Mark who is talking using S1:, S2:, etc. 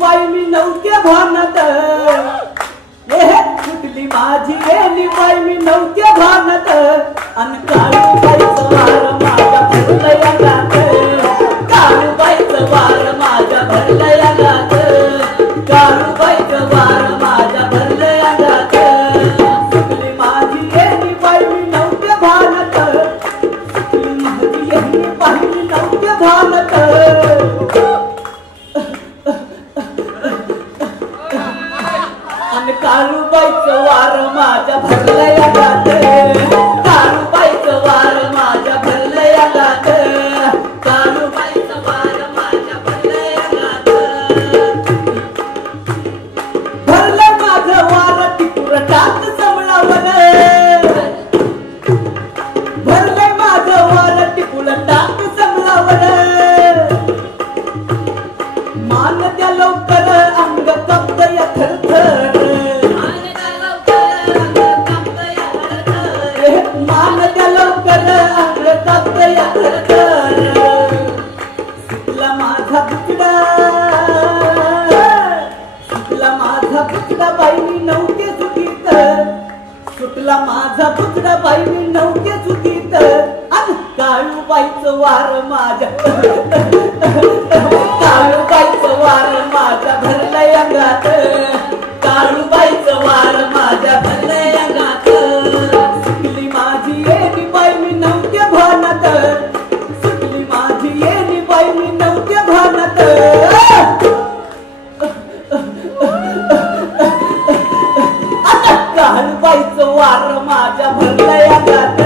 S1: बाई मी नव्हते भानत. ए कुठली माझी गेली बाई मी नव्हते भानत. अन काळूबाईचं वार माझ्या भरलया गात अंगात काळूबाईचं वार माझ्या भरलया गात अंगात काळूबाईचं वार माझ्या भरलया गात फुटली माझी गेली बाई मी नव्हते भानत. फुटली माझी गेली बाई मी नव्हते भानत. काळूबाईचं वार माझ्या भरलंय गात काळूबाईचं वार माझ्या भरलंय गात काळूबाईचं वार माझ्या भरलंय गात भरलं माझं वार टिपूर टाक समळावर भरलंय माझं वार टिपूर टाक समळावर मान त्या लवकर माझा पुतळा. बाई मी नव्हते चुकीत. आणि काळूबाईचं वार माझ्या काळूबाईचं वार माझ्या भरलंय अंगात. काळूबाई वार माझ्या भरलया गात